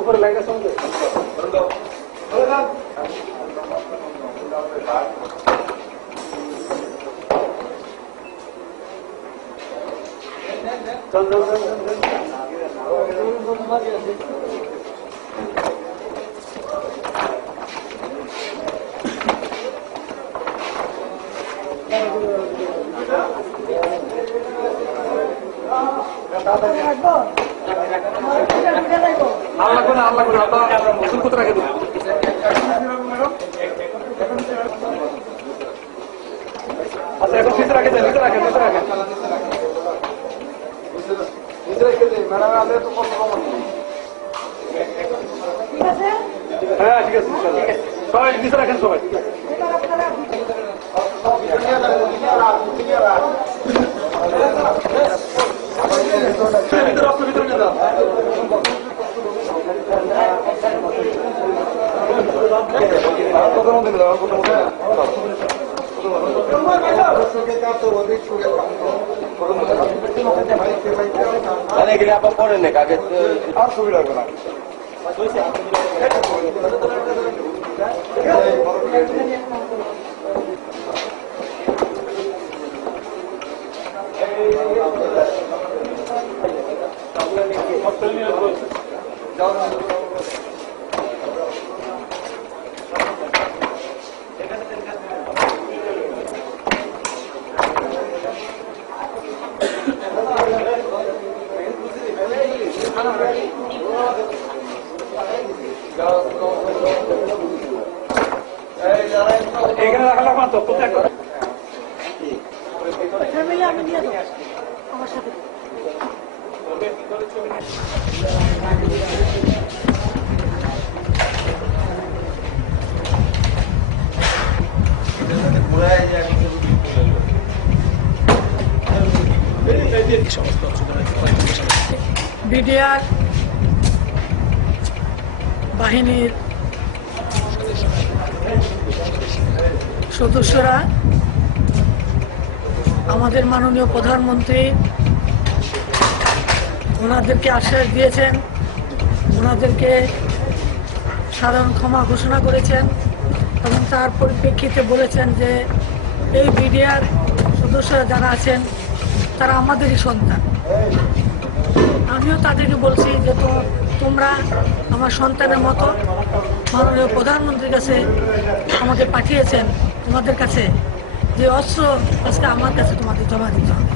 উপরে লাইট আছে চল চল চল আল্লাহ করে ওষুধ কোথায় রাখে দেবো আচ্ছা এখন ভিতরে রাখে দেন ভিতরে রাখেন ভিতরে রাখেন হ্যাঁ ঠিক আছে সবাই ভিতরে রাখেন সবাই ভিতরে ভিতরে নিয়ে যাও গেলে আপনার পরে নে কাকে আর ছবি লাগবে না এখানে রাখা মাত্র কোথায় ফ্যামিলি আমি নিয়ে যাবো আমার সাথে বিডিআর বাহিনীর সদস্যরা আমাদের মাননীয় প্রধানমন্ত্রী ওনাদেরকে আশ্বাস দিয়েছেন, ওনাদেরকে সাধারণ ক্ষমা ঘোষণা করেছেন এবং তার পরিপ্রেক্ষিতে বলেছেন যে এই বিডিআর সদস্যরা যারা আছেন তারা আমাদেরই সন্তান। আমিও তাদেরকে বলছি যে তোমরা আমার সন্তানের মতো মাননীয় প্রধানমন্ত্রীর কাছে আমাকে পাঠিয়েছেন, তোমাদের কাছে যে অস্ত্র আজকে আমার কাছে তোমাদের জমা দিতে হবে।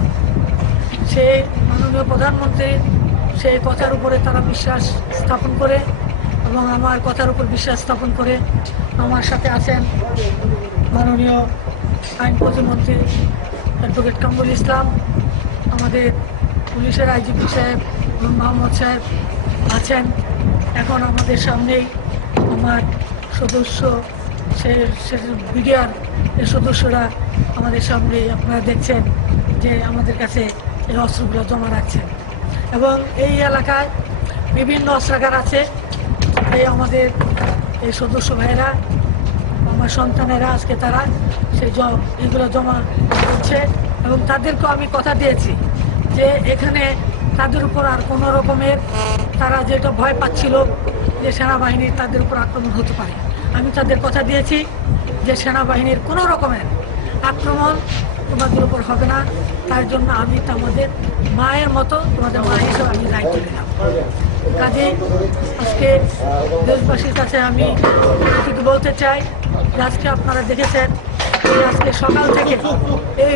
সেই মাননীয় প্রধানমন্ত্রীর সেই কথার উপরে তারা বিশ্বাস স্থাপন করে এবং আমার কথার উপর বিশ্বাস স্থাপন করে আমার সাথে আছেন মাননীয় আইন প্রতিমন্ত্রী অ্যাডভোকেট কামরুল ইসলাম, আমাদের পুলিশের আইজিপি সাহেব মোহাম্মদ সাহেব আছেন। এখন আমাদের সামনেই আমার সদস্য বিডিআর এর সদস্যরা আমাদের সামনেই আপনারা দেখছেন যে আমাদের কাছে এই অস্ত্রগুলো জমা রাখছেন এবং এই এলাকায় বিভিন্ন অস্ত্রাগার আছে। এই আমাদের এই সদস্য ভাইয়েরা আমার সন্তানেরা আজকে তারা এইগুলো জমা করছে এবং তাদেরকেও আমি কথা দিয়েছি যে এখানে তাদের উপর আর কোনো রকমের তারা যেটা ভয় পাচ্ছিল যে সেনাবাহিনীর তাদের উপর আক্রমণ হতে পারে, আমি তাদের কথা দিয়েছি যে সেনাবাহিনীর কোনো রকমের আক্রমণ তোমাদের উপর হবে না। তার জন্য আমি তোমাদের মায়ের মতো তোমাদের মা হিসেবে আমি দায়িত্ব নিলাম। কাজেই আজকে দেশবাসীর কাছে আমি এটুকু বলতে চাই যে আজকে আপনারা দেখেছেন আজকে সকাল থেকে এই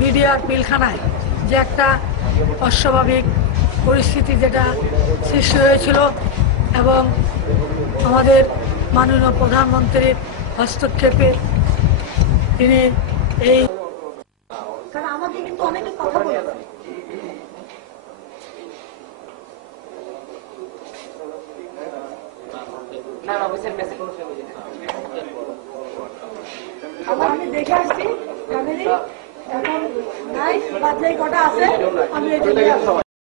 বিডিআর পিলখানায় যে একটা অস্বাভাবিক পরিস্থিতি যেটা সৃষ্টি হয়েছিল এবং আমাদের মাননীয় প্রধানমন্ত্রীর হস্তক্ষেপে তিনি এই আমাদের কিন্তু অনেকে কথা বলেছেন আমি দেখে আসছি ফ্যামিলি এখন নাই বাদ যেই কটা আছে আমি এটা নিয়ে আসছি।